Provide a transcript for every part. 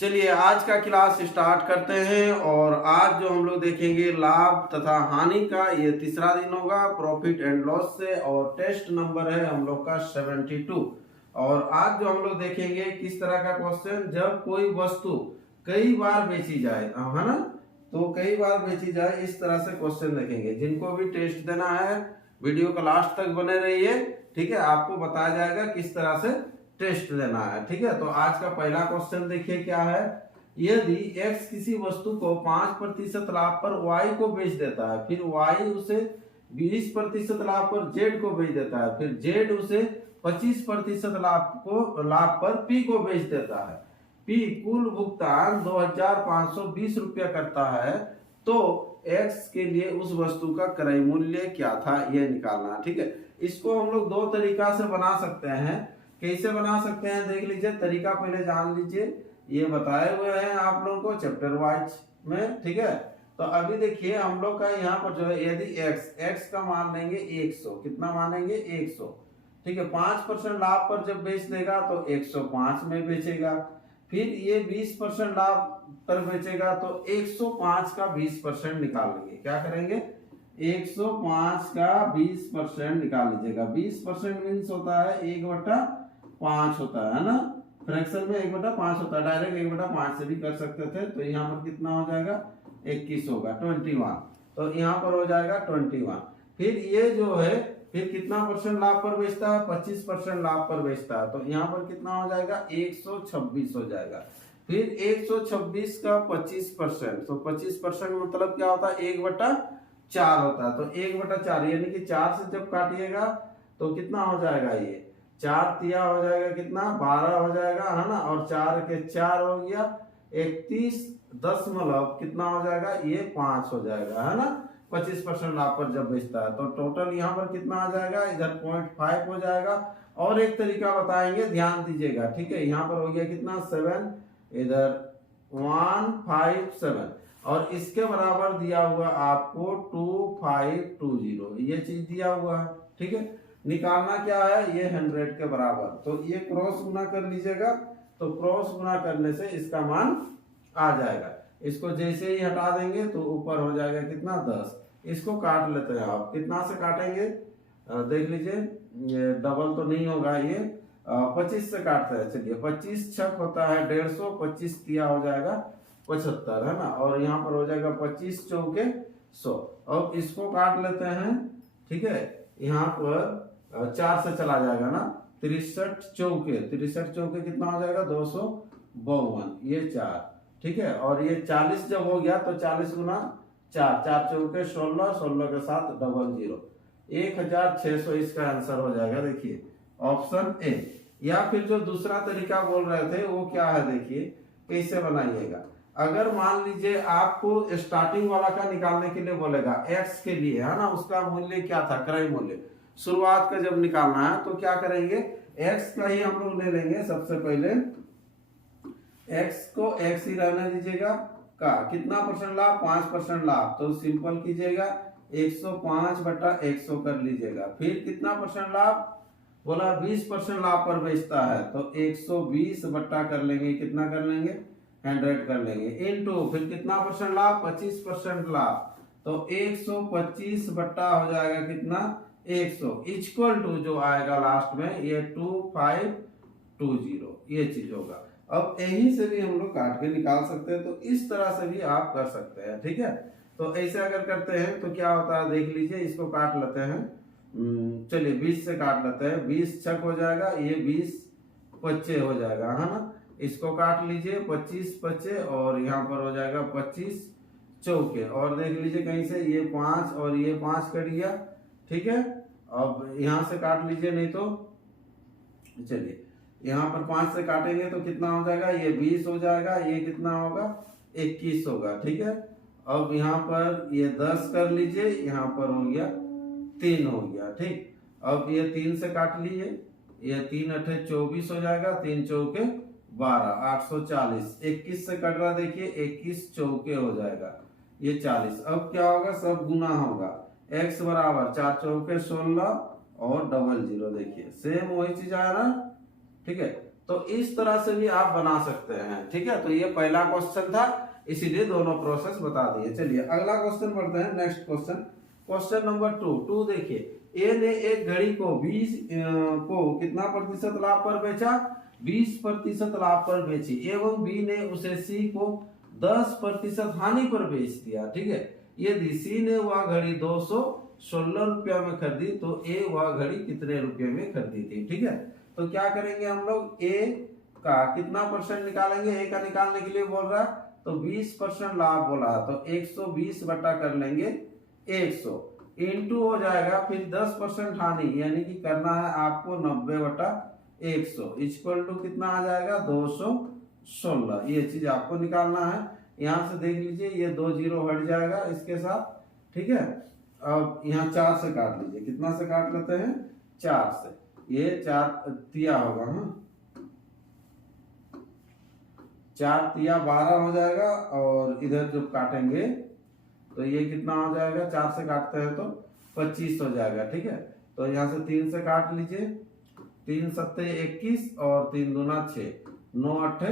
चलिए आज का क्लास स्टार्ट करते हैं। और आज जो हम लोग देखेंगे लाभ तथा हानि का, ये तीसरा दिन होगा प्रॉफिट एंड लॉस से। और टेस्ट नंबर है हम लोग का 72। और आज जो हम लोग देखेंगे किस तरह का क्वेश्चन, जब कोई वस्तु कई बार बेची जाए, है ना, तो कई बार बेची जाए, इस तरह से क्वेश्चन देखेंगे। जिनको भी टेस्ट देना है वीडियो का लास्ट तक बने रहिए, ठीक है। आपको बताया जाएगा किस तरह से टेस्ट देना है, ठीक है। तो आज का पहला क्वेश्चन देखिए क्या है। यदि x किसी वस्तु को 5% लाभ पर y को बेच देता है, फिर y उसे 20% लाभ पर z को बेच देता है, फिर z उसे 25% लाभ पर p को बेच देता है, p कुल भुगतान 2520 रुपया करता है, तो x के लिए उस वस्तु का क्रय मूल्य क्या था, यह निकालना है, ठीक है। इसको हम लोग दो तरीका से बना सकते हैं। कैसे बना सकते हैं देख लीजिए, तरीका पहले जान लीजिए, ये बताए हुए हैं आप लोगों को चैप्टर वाइज में, ठीक है। तो अभी देखिए हम लोग का यहाँ पर जो है, यदि x का मान लेंगे 100, कितना मानेंगे 100, ठीक है। 5% लाभ पर जब बेच देगा तो 105 में बेचेगा, फिर ये 20% लाभ पर बेचेगा तो 105 का 20% निकाल लेंगे। क्या करेंगे, 105 का 20% निकाल लीजिएगा। 20% मीन्स होता है 1/5 होता है ना, फ्रैक्शन में 1/5 होता है। डायरेक्ट 1/5 से भी कर सकते थे। तो यहाँ पर कितना हो जाएगा, 21 होगा, 21। तो यहाँ पर हो जाएगा 21। फिर ये जो है, फिर कितना परसेंट लाभ पर बेचता है, 25% लाभ पर बेचता है, तो यहाँ पर कितना हो जाएगा, 126 हो जाएगा। फिर 126 का 25%, तो 25% मतलब क्या होता है, 1/4 होता है। तो 1/4 यानी कि 4 से जब काटिएगा तो कितना हो जाएगा, ये 4 तिया हो जाएगा, कितना 12 हो जाएगा, है ना। और 4 के 4 हो गया 31 कितना हो जाएगा, ये 5 हो जाएगा, है ना। 25% लाभ पर जब बेचता है तो टोटल यहाँ पर कितना आ जाएगा, इधर 0.5 हो जाएगा। और एक तरीका बताएंगे, ध्यान दीजिएगा, ठीक है। यहाँ पर हो गया कितना 7, इधर 157, और इसके बराबर दिया हुआ आपको 2520, ये चीज दिया हुआ है, ठीक है। निकालना क्या है, ये 100 के बराबर। तो ये क्रॉस गुना कर लीजिएगा, तो क्रॉस गुना करने से इसका मान आ जाएगा। इसको जैसे ही हटा देंगे तो ऊपर हो जाएगा कितना 10। इसको काट लेते हैं आप, कितना से काटेंगे देख लीजिए, ये डबल तो नहीं होगा, ये 25 से काटते हैं। चलिए 25 छक होता है 150, 25 तिया हो जाएगा 75, है ना। और यहाँ पर हो जाएगा 25 चौके 100। अब इसको काट लेते हैं, ठीक है। यहाँ पर 4 से चला जाएगा ना, 63 चौके कितना हो जाएगा, 252, ये 4, ठीक है। और ये 40 जब हो गया तो 40 गुना 4, 4 चौके 16, 16 के साथ 00, 1600 इसका आंसर हो जाएगा। देखिए ऑप्शन ए। या फिर जो दूसरा तरीका बोल रहे थे वो क्या है, देखिए कैसे बनाइएगा। अगर मान लीजिए आपको स्टार्टिंग वाला का निकालने के लिए बोलेगा, x के लिए, है ना, उसका मूल्य क्या था, क्रय मूल्य शुरुआत का जब निकालना है, तो क्या करेंगे, x का ही हम लोग ले लेंगे। सबसे पहले x को x ही रहने दीजिएगा, का कितना परसेंट लाभ, 5% लाभ, तो सिंपल कीजिएगा 105/100 कर लीजिएगा। फिर कितना परसेंट लाभ बोला, 20% लाभ पर बेचता है, तो 120 बट्टा कर लेंगे, कितना कर लेंगे, 100 कर लेंगे, इनटू फिर कितना परसेंट लाभ, 25% लाभ, तो 125 बट्टा हो जाएगा कितना 100, इक्वल टू जो आएगा लास्ट में ये 2520, ये चीज होगा। अब यहीं से भी हम लोग काट के निकाल सकते हैं, तो इस तरह से भी आप कर सकते हैं, ठीक है। तो ऐसे अगर करते हैं तो क्या होता है देख लीजिए, इसको काट लेते हैं। चलिए 20 से काट लेते हैं, 20 छक हो जाएगा, ये 20 पच्चे हो जाएगा, है ना। इसको काट लीजिए 25 पच्चे, और यहाँ पर हो जाएगा 25 चौके, और देख लीजिए कहीं से ये 5 और ये 5 कट गया, ठीक है। अब यहाँ से काट लीजिए, नहीं तो चलिए यहाँ पर 5 से काटेंगे तो कितना हो जाएगा, ये 20 हो जाएगा, ये कितना होगा 21 होगा, ठीक है। अब यहाँ पर ये 10 कर लीजिए, यहाँ पर हो गया 3 हो गया, ठीक। अब ये 3 से काट लीजिए, ये 3 8 24 हो जाएगा, 3 चौके 12, 840, 21 से कट रहा, देखिए 21 चौके हो जाएगा, ये 40। अब क्या होगा, सब गुना होगा, x बराबर 4 चौके 16 और 00, देखिए सेम वही चीज आया ना, ठीक है। तो इस तरह से भी आप बना सकते हैं, ठीक है। तो ये पहला क्वेश्चन था, इसीलिए दोनों प्रोसेस बता दिए। चलिए अगला क्वेश्चन बढ़ते हैं, नेक्स्ट क्वेश्चन, क्वेश्चन नंबर 2 देखिए, ए ने एक घड़ी को 20 को कितना प्रतिशत लाभ पर बेचा, 20% लाभ पर बेची, एवं बी ने उसे सी को 10% हानि पर बेच दिया, ठीक है। यदि सी ने वह घड़ी 216 रुपया में खरीदी तो ए वह घड़ी कितने रुपये में खरीदी थी, ठीक है। तो क्या करेंगे हम लोग, ए का कितना परसेंट निकालेंगे, ए का निकालने के लिए बोल रहा है तो 20% लाभ बोला, तो 120 बटा कर लेंगे 100 इंटू हो जाएगा फिर 10% हानि, यानी कि करना है आपको 90 बटा 100 इक्वल टू कितना आ जाएगा 216। ये चीज आपको निकालना है। यहाँ से देख लीजिए ये 2 जीरो हट जाएगा इसके साथ, ठीक है। अब यहाँ 4 से काट लीजिए, कितना से काट लेते हैं 4 से, ये 4 तिया होगा, हाँ 4 तिया 12 हो जाएगा, और इधर जो काटेंगे तो ये कितना हो जाएगा, 4 से काटते हैं तो 25 हो जाएगा, ठीक है। तो यहाँ से 3 से काट लीजिए, 3 सत्ते 21 और 3 दूना 6, 9 अट्ठे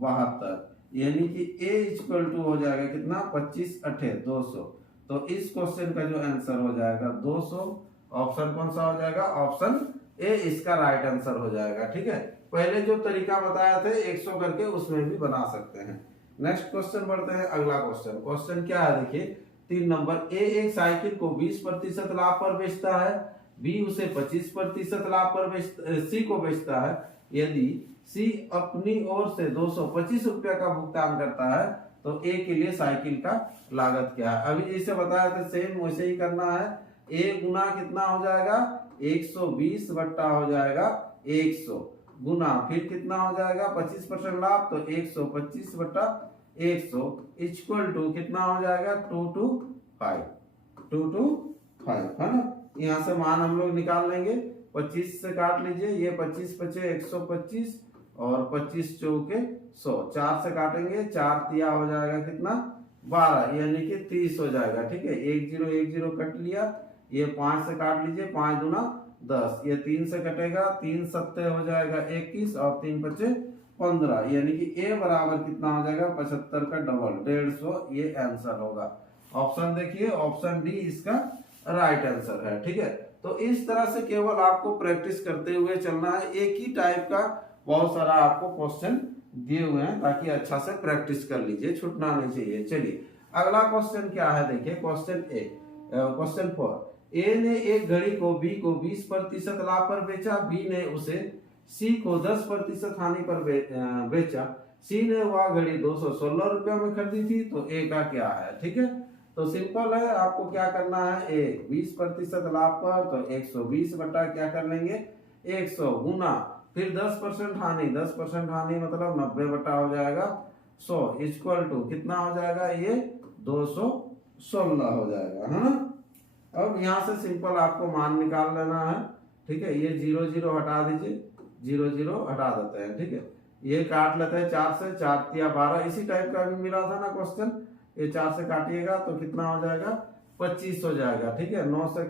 72, यानी कि ए इक्वल टू हो जाएगा कितना 25 अट्ठे 200। तो इस क्वेश्चन का जो आंसर हो जाएगा 200, ऑप्शन कौन सा हो जाएगा, ऑप्शन ए इसका राइट आंसर हो जाएगा, ठीक है। पहले जो तरीका बताया थे 100 करके, उसमें भी बना सकते हैं। नेक्स्ट क्वेश्चन बढ़ते हैं, अगला क्वेश्चन, क्वेश्चन क्या है देखिए 3 नंबर, ए एक साइकिल को 20% लाभ पर बेचता है, बी उसे 25% लाभ पर सी को बेचता है। यदि सी अपनी ओर से 225 रुपया का भुगतान करता है तो ए के लिए साइकिल का लागत क्या है। अभी जैसे बताया था सेम वैसे ही करना है, ए गुना कितना हो जाएगा 120 बट्टा हो जाएगा 100 गुना फिर कितना हो जाएगा 25% लाभ, तो 125 बट्टा 100 इक्वल टू कितना हो जाएगा 225 है ना। यहाँ से मान हम लोग निकाल लेंगे, 25 से काट लीजिए, ये 25 पचे 125 और 25 चौके 100, 4 से काटेंगे, 4 तिया हो जाएगा कितना 12, यानी कि 30 हो जाएगा, ठीक है। 1 0 कट लिया, ये 5 से काट लीजिए, 5 दूना 10, ये 3 से कटेगा, 3 सत्ते हो जाएगा 21 और 3 पचे 15, यानी कि ए बराबर कितना हो जाएगा 75 का डबल 150, ये आंसर होगा। ऑप्शन देखिए, ऑप्शन डी इसका राइट आंसर है, ठीक है। तो इस तरह से केवल आपको प्रैक्टिस करते हुए चलना है, एक ही टाइप का बहुत सारा आपको क्वेश्चन दिए हुए हैं, ताकि अच्छा से प्रैक्टिस कर लीजिए, छूटना नहीं चाहिए। चलिए अगला क्वेश्चन क्या है देखिए, क्वेश्चन 4, ए ने एक घड़ी को बी को 20% लाभ पर बेचा, बी ने उसे सी को 10% हानि पर बेचा, सी ने वह घड़ी 216 रुपया में खरीदी थी, तो ए का क्या है, ठीक है। तो सिंपल है, आपको क्या करना है, ए 20% लाभ पर तो 120 बटा क्या कर लेंगे 100 गुना फिर 10% हानि, 10% हानि मतलब 90 बटा हो जाएगा 100 इक्वल टू कितना हो जाएगा, ये 216 हो जाएगा, है ना। अब यहाँ से सिंपल आपको मान निकाल लेना है, ठीक है। ये 0 0 हटा दीजिए, 0 0 हटा देते हैं, ठीक है। ये काट लेते हैं 4 से, 4 तिया 12, इसी टाइप का भी मिला था ना क्वेश्चन, ये 4 से काटिएगा तो कितना हो जाएगा 25 हो जाएगा, ठीक है। 9 से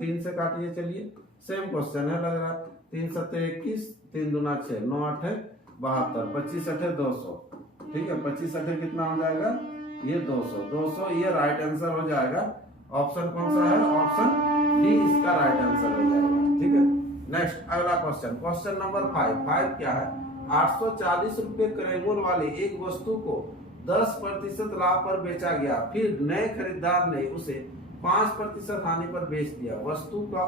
3 से काटिए, चलिए सेम क्वेश्चन है लग रहा है, 3 सत्ते 21, 3 दूना 6, 9 अट्ठे 72, 25 अट्ठे 200, ठीक है। 25 अट्ठे कितना हो जाएगा, ये 200, ये राइट आंसर हो जाएगा। ऑप्शन कौन सा है, ऑप्शन डी इसका राइट आंसर हो जाएगा, ठीक है। नेक्स्ट अगला क्वेश्चन, क्वेश्चन नंबर 5 क्या है, 840 रुपए क्रयमूल्य वाली एक वस्तु को 10% लाभ पर बेचा गया, फिर नए खरीदार ने उसे 5% हानि पर बेच दिया, वस्तु का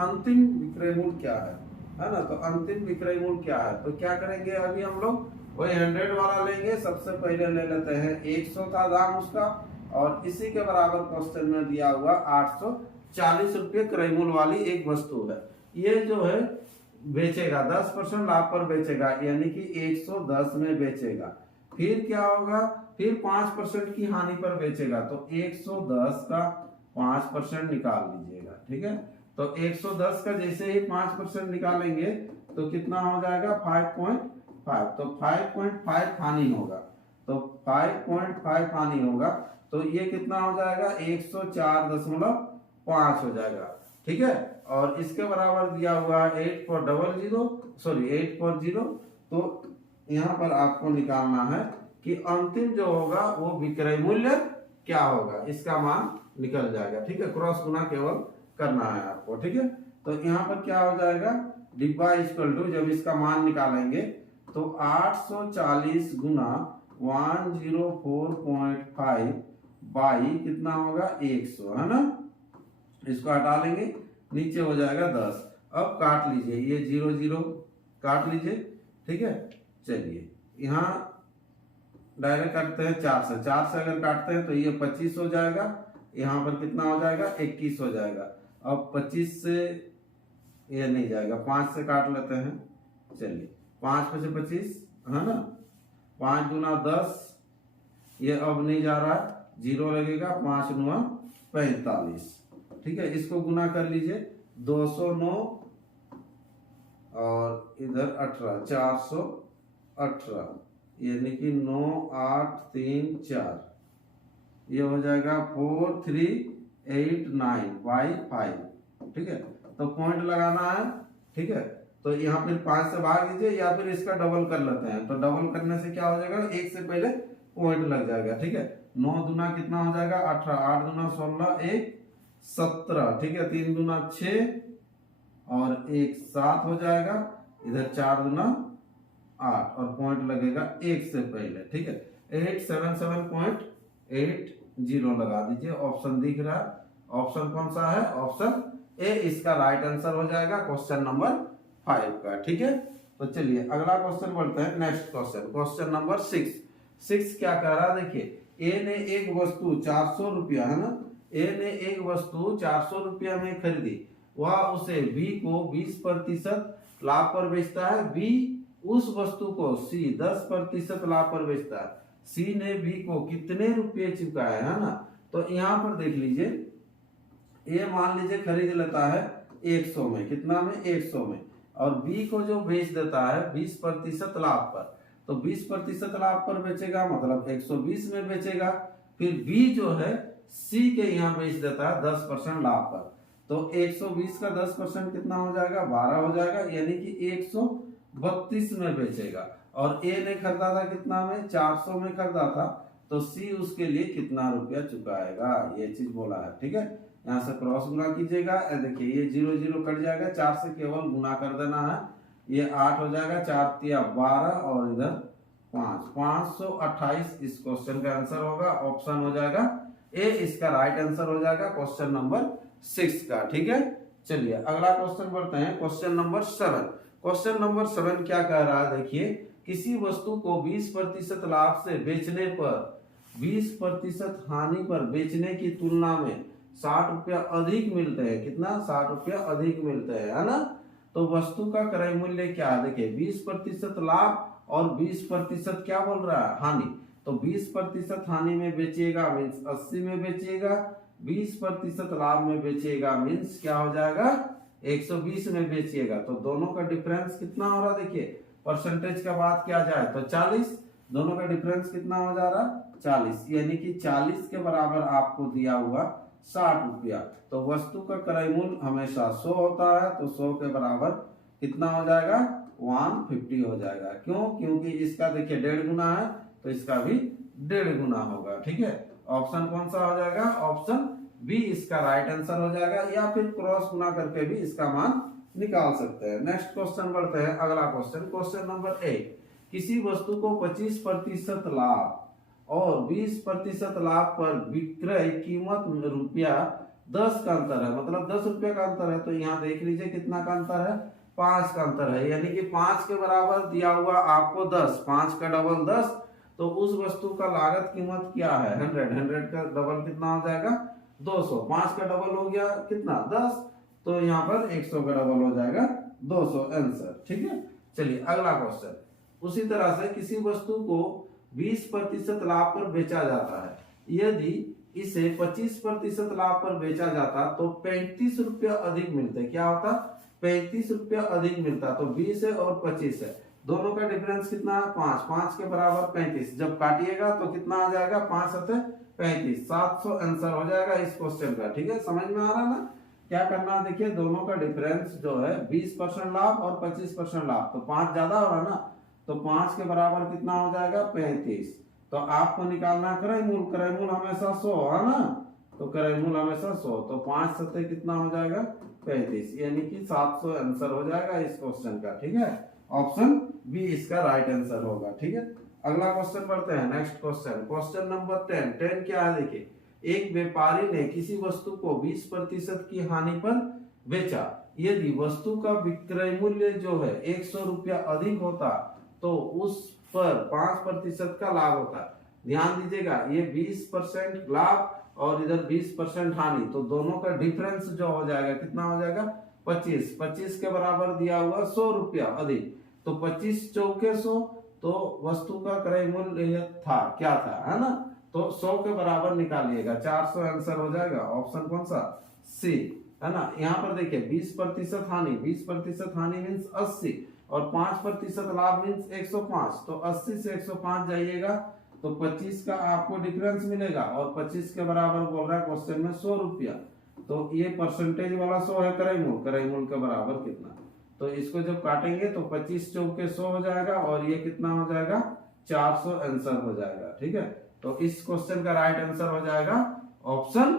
अंतिम विक्रय मूल्य क्या है ना। तो अंतिम विक्रय मूल्य क्या है, तो क्या करेंगे, अभी हम लोग वही 100 वाला लेंगे। सबसे पहले ले लेते हैं 100 था दाम उसका, और इसी के बराबर क्वेश्चन में दिया हुआ 840 रुपये क्रय मूल्य वाली एक वस्तु है, ये जो है बेचेगा 10% लाभ पर बेचेगा, यानी कि 110 में बेचेगा। फिर क्या होगा, फिर 5% की हानि पर बेचेगा, तो 110 का 5% निकाल लीजिएगा, ठीक है। तो 110 का जैसे ही 5% निकालेंगे तो कितना हो जाएगा 5.5, तो 5.5 हानि होगा, तो 5.5 हानि होगा, तो ये कितना हो जाएगा 104.5 हो जाएगा, ठीक है। और इसके बराबर दिया हुआ है 8 4 0, तो यहाँ पर आपको निकालना है कि अंतिम जो होगा वो विक्रय मूल्य क्या होगा, इसका मान निकल जाएगा। ठीक है, क्रॉस गुना केवल करना है आपको। ठीक है, तो यहाँ पर क्या हो जाएगा, डिब्बा इक्वल टू, जब इसका मान निकालेंगे तो 840 गुना 104.5 बाई कितना होगा 100, है ना। इसको हटा लेंगे, नीचे हो जाएगा 10। अब काट लीजिए, ये 0 0 काट लीजिए। ठीक है, चलिए यहाँ डायरेक्ट काटते हैं 4 से। 4 से अगर काटते हैं तो ये 25 हो जाएगा, यहाँ पर कितना हो जाएगा 21 हो जाएगा। अब 25 से ये नहीं जाएगा, 5 से काट लेते हैं। चलिए 5 में से 25 है ना, 5 दूना 10, ये अब नहीं जा रहा है, 0 लगेगा, 5 9 45। ठीक है, इसको गुना कर लीजिए, 209 और इधर 18, 418, यानी कि 9 8 3 4, ये हो जाएगा 4389/5। ठीक है, तो पॉइंट लगाना है। ठीक है, तो यहाँ फिर 5 से भाग दीजिए या फिर इसका डबल कर लेते हैं। तो डबल करने से क्या हो जाएगा, 1 से पहले पॉइंट लग जाएगा। ठीक है, 9 दूना कितना हो जाएगा 18, 8 दूना 16, 1 17। ठीक है, 3 दूना 6 और 1 7 हो जाएगा, इधर 4 दूना 8 और पॉइंट लगेगा 1 से पहले। ठीक है, 877.80 लगा दीजिए। ऑप्शन दिख रहा है, ऑप्शन कौन सा है, ऑप्शन ए इसका राइट आंसर हो जाएगा क्वेश्चन नंबर 5 का। ठीक है, तो चलिए अगला क्वेश्चन बढ़ते हैं। नेक्स्ट क्वेश्चन, क्वेश्चन नंबर 6 क्या कह रहा है, देखिए ए ने एक वस्तु 400 रुपया, है ना, ए ने एक वस्तु 400 रुपया में खरीदी, वह उसे बी को 20% लाभ पर बेचता है। बी उस वस्तु को सी 10% लाभ पर बेचता है। सी ने बी को कितने रुपए चुकाए, है ना। तो यहाँ पर देख लीजिए, ए मान लीजिए खरीद लेता है 100 में, कितना में 100 में, और बी को जो बेच देता है 20% लाभ पर। तो 20% लाभ पर बेचेगा, मतलब 120 में बेचेगा। फिर बी जो है सी के यहाँ बेच देता है 10% लाभ पर। तो 120 का 10% कितना हो जाएगा 12 हो जाएगा, यानी कि 132 में बेचेगा। और ए ने खरीदा था कितना में 400 में खरीदा था, तो सी उसके लिए कितना रुपया चुकाएगा, ये चीज बोला है। ठीक है, यहाँ से क्रॉस गुना कीजिएगा, देखिए ये 0 0 कट जाएगा, 4 से केवल गुना कर देना है, ये 8 हो जाएगा, 4 तिया 12 और इधर 5, 528 इस क्वेश्चन का आंसर होगा। ऑप्शन हो जाएगा ए इसका राइट आंसर हो जाएगा क्वेश्चन नंबर 6 का। ठीक है, चलिए अगला क्वेश्चन बढ़ते हैं, क्वेश्चन नंबर 7। क्वेश्चन नंबर 7 क्या कह रहा है, देखिए किसी वस्तु को 20% लाभ से बेचने पर 20% हानि पर बेचने की तुलना में 60 रुपया अधिक मिलते हैं। कितना, 60 रुपया अधिक मिलते हैं, है ना। तो वस्तु का क्रय मूल्य क्या है, देखिए 20% लाभ और 20% क्या बोल रहा है, हानि। तो 20% हानि में बेचिएगा मीन्स 80 में बेचिएगा, 20% लाभ में बेचिएगा मीन्स क्या हो जाएगा 120 में बेचिएगा। तो दोनों का डिफरेंस कितना हो रहा है, देखिए परसेंटेज का बात किया जाए तो 40, दोनों का डिफरेंस कितना हो जा रहा है 40, यानी कि 40 के बराबर आपको दिया हुआ 60 रुपया। तो वस्तु का क्रय मूल्य हमेशा 100 होता है, तो 100 के बराबर कितना हो जाएगा 150 हो जाएगा। क्यों, क्योंकि इसका देखिए 1.5 गुना है, तो इसका भी 1.5 गुना होगा। ठीक है, ऑप्शन कौन सा हो जाएगा, ऑप्शन बी इसका राइट आंसर हो जाएगा, या फिर क्रॉस गुना करके भी इसका मान निकाल सकते हैं। नेक्स्ट क्वेश्चन बढ़ते हैं, अगला क्वेश्चन, क्वेश्चन नंबर 8। किसी वस्तु को 25% लाभ और 20% लाभ पर विक्रय कीमत ₹10 का अंतर है, मतलब 10 रुपये का अंतर है। तो यहाँ देख लीजिए कितना का अंतर है, 5 का अंतर है, यानी कि 5 के बराबर दिया हुआ आपको 10, 5 का डबल 10, तो उस वस्तु का लागत कीमत क्या है 100, 100 का डबल कितना हो जाएगा 200, 5 का डबल हो गया कितना 10, तो यहाँ पर 100 का डबल हो जाएगा 200 आंसर। ठीक है, चलिए अगला क्वेश्चन। उसी तरह से किसी वस्तु को 20% लाभ पर बेचा जाता है, यदि इसे 25% लाभ पर बेचा जाता तो 35 रुपया अधिक मिलते। क्या होता, 35 रुपया अधिक मिलता। तो 20 है और 25 है, दोनों का डिफरेंस कितना है 5, 5 के बराबर 35, जब काटिएगा तो कितना आ जाएगा 5 7 35, 700 आंसर हो जाएगा इस क्वेश्चन का। ठीक है, समझ में आ रहा ना, क्या करना है, देखिए दोनों का डिफरेंस जो है 20% लाभ और 25% लाभ, तो 5 ज्यादा हो रहा ना, तो 5 के बराबर कितना हो जाएगा 35। तो आपको निकालना क्रयमूल, क्रयमूल हमेशा 100 है ना, तो क्रयमूल हमेशा 100, तो 5 सत्ते कितना हो जाएगा 35, यानी कि 700 आंसर हो जाएगा इस क्वेश्चन का। ठीक है, ऑप्शन बी इसका राइट आंसर होगा। ठीक है, अगला क्वेश्चन पढ़ते हैं। Next question, question number 10। 10 क्या है देखिए, एक व्यापारी ने किसी वस्तु को 20% की हानि पर बेचा। यदि वस्तु का विक्रय मूल्य जो है 100 रुपया अधिक होता तो उस पर 5% का लाभ होता। ध्यान दीजिएगा, ये 20% लाभ और इधर 20% हानि, तो दोनों का डिफरेंस जो हो जाएगा कितना हो जाएगा 25। 25 के बराबर दिया हुआ 100 रुपया अधिक, तो 25 चौके 100, तो वस्तु का क्रय मूल्य था क्या था, है ना, तो 100 के बराबर निकालिएगा, 400 आंसर हो जाएगा। ऑप्शन कौन सा, सी, है ना। यहाँ पर देखिए 20% हानि, 20% हानि मीन्स 80 और 5% लाभ मीन्स 105, तो 80 से 105 जाइएगा तो 25 का आपको डिफरेंस मिलेगा और 25 के बराबर बोल रहा है क्वेश्चन में 100 रुपया, तो ये परसेंटेज वाला 100 है क्रयमूल, क्रयमूल के बराबर कितना, तो इसको जब काटेंगे तो 25 चौके 100 हो जाएगा और ये कितना हो जाएगा 400 आंसर हो जाएगा। ठीक है, तो इस क्वेश्चन का राइट आंसर हो जाएगा ऑप्शन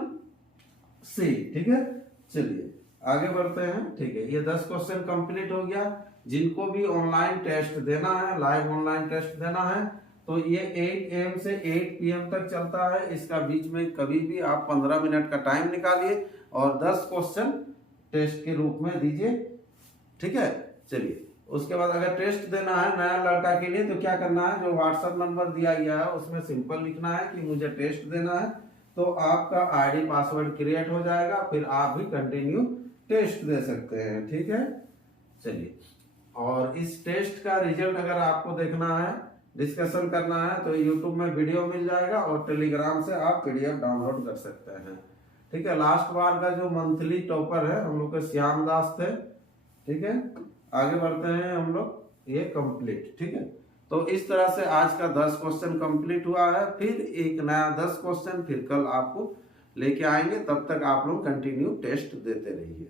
सी। ठीक है, चलिए आगे बढ़ते हैं। ठीक है, ये 10 क्वेश्चन कंप्लीट हो गया। जिनको भी ऑनलाइन टेस्ट देना है, लाइव ऑनलाइन टेस्ट देना है, तो ये 8 AM से 8 PM तक चलता है। इसका बीच में कभी भी आप 15 मिनट का टाइम निकालिए और 10 क्वेश्चन टेस्ट के रूप में दीजिए। ठीक है, चलिए उसके बाद अगर टेस्ट देना है नया लड़का के लिए तो क्या करना है, जो व्हाट्सएप नंबर दिया गया है उसमें सिंपल लिखना है कि मुझे टेस्ट देना है, तो आपका आईडी पासवर्ड क्रिएट हो जाएगा, फिर आप भी कंटिन्यू टेस्ट दे सकते हैं। ठीक है, चलिए, और इस टेस्ट का रिजल्ट अगर आपको देखना है, डिस्कशन करना है, तो यूट्यूब में वीडियो मिल जाएगा और टेलीग्राम से आप PDF डाउनलोड कर सकते हैं। ठीक है, लास्ट बार का जो मंथली टॉपर है हम लोग के श्याम दास थे। ठीक है, आगे बढ़ते हैं हम लोग, ये कंप्लीट। ठीक है, तो इस तरह से आज का 10 क्वेश्चन कंप्लीट हुआ है। फिर एक नया 10 क्वेश्चन फिर कल आपको लेके आएंगे, तब तक आप लोग कंटिन्यू टेस्ट देते रहिए।